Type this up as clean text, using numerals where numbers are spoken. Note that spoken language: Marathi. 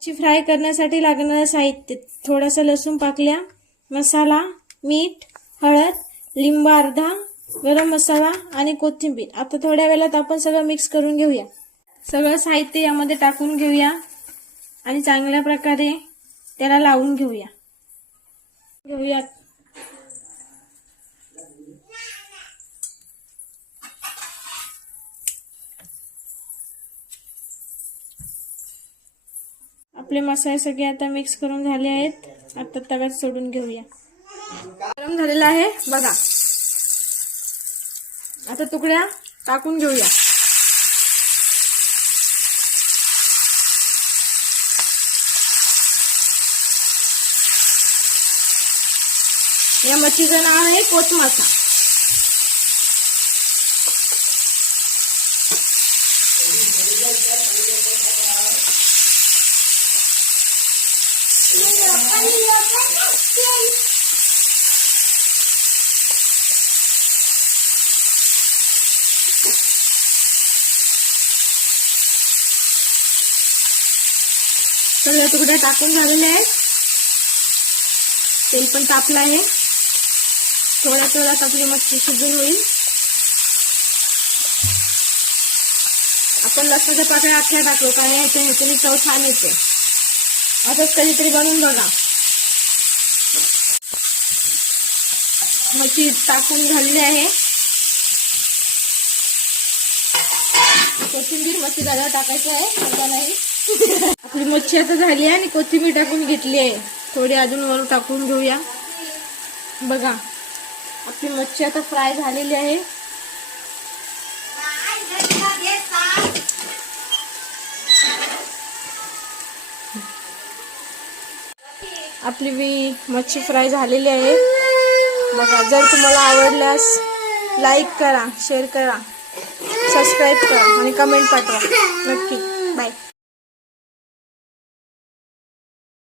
मच्छी फ्राय करण्यासाठी लागणारं साहित्य: थोडासा लसूण पाकल्या, मसाला, मीठ, हळद, लिंबू अर्धा, गरम मसाला आणि कोथिंबीर. आता थोड्या वेळात आपण सगळं मिक्स करून घेऊया. सगळं साहित्य यामध्ये टाकून घेऊया आणि चांगल्या प्रकारे त्याला लावून घेऊयात. आपले मसाले सगळे आता मिक्स करून झाले आहेत. आता तव्यात सोडून घेऊया. गरम झालेला आहे बघा. आता तुकड्या टाकून घेऊया. या मच्छीचं नाव आहे कोचमासा. सगळ्या तुकड्या टाकून झालेले आहेत. तेल पण तापलं आहे. थोड्या थोड्यात आपली मच्छी शिजून होईल. आपण लसणाच्या पाकळ्या अख्ख्या टाकलो काय ह्याच्याने चव छान येते. असंच कधीतरी बनवून बघा. मच्छी टाकून झालेली आहे. कोथिंबीर मच्छी झाल्यावर टाकायचं आहे. आपली मच्छी आता झाली आहे आणि कोथिंबीर टाकून घेतली आहे. थोडी अजून वर टाकून घेऊया. बघा आपली मच्छी आता फ्राय झालेली आहे. आपली मच्छी फ्राय झालेली आहे बघा. जर तुम्हाला आवडल्यास लाईक करा, शेअर करा, सबस्क्राईब करा आणि कमेंट पाठवा नक्की. बाय.